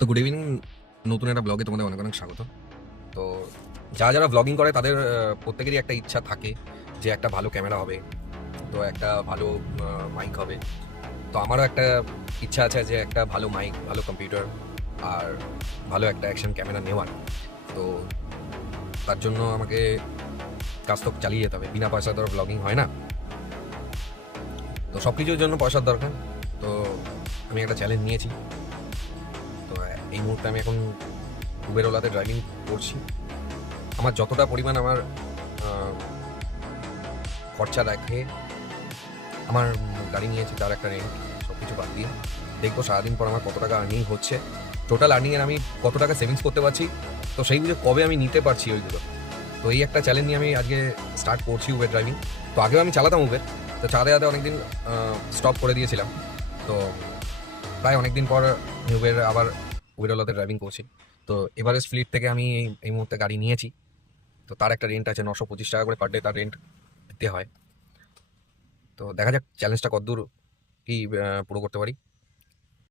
তো good evening. নতুন একটা ব্লগে তোমাদের অনেক অনেক স্বাগত। তো যারা যারা ব্লগিং করে তাদের প্রত্যেকেরই একটা ইচ্ছা থাকে যে একটা ভালো ক্যামেরা হবে, তো একটা ভালো মাইক হবে। তো আমারও একটা ইচ্ছা আছে যে একটা ভালো মাইক, ভালো কম্পিউটার আর ভালো একটা অ্যাকশন ক্যামেরা নেওয়ার। তো তার জন্য আমাকে কাজ তো চালিয়ে যেতে হবে, বিনা পয়সা তো ব্লগিং হয় না। তো সব কিছুর জন্য পয়সার দরকার। তো আমি একটা চ্যালেঞ্জ নিয়েছি। তো এই মুহূর্তে আমি এখন উবের ওলাতে ড্রাইভিং করছি। আমার যতটা পরিমাণ আমার আহ, খরচা রাখে আমার গাড়ি নিয়েছি তার একটা রেন্ট, সব কিছু বাদ দিয়ে দেখবো সারাদিন পর আমার কত টাকা আর্নিং হচ্ছে, টোটাল আর্নিংয়ের আমি কত টাকা সেভিংস করতে পারছি। তো সেই বুঝে কবে আমি নিতে পারছি ওইগুলো। তো এই একটা চ্যালেঞ্জ নিয়ে আমি আজকে স্টার্ট করছি উবের ড্রাইভিং। তো আগেও আমি চালাতাম উবের, তো চালাতে চালাতে অনেকদিন স্টপ করে দিয়েছিলাম। তো প্রায় অনেকদিন পর আমি উবের আবার উবেরওয়ালাতে ড্রাইভিং করছি। তো এভারেস্ট ফ্লিট থেকে আমি এই মুহূর্তে গাড়ি নিয়েছি। তো তার একটা রেন্ট আছে 925 টাকা করে পার ডে, তার রেন্ট দিতে হয়। তো দেখা যাক চ্যালেঞ্জটা কতদূর কি পুরো করতে পারি।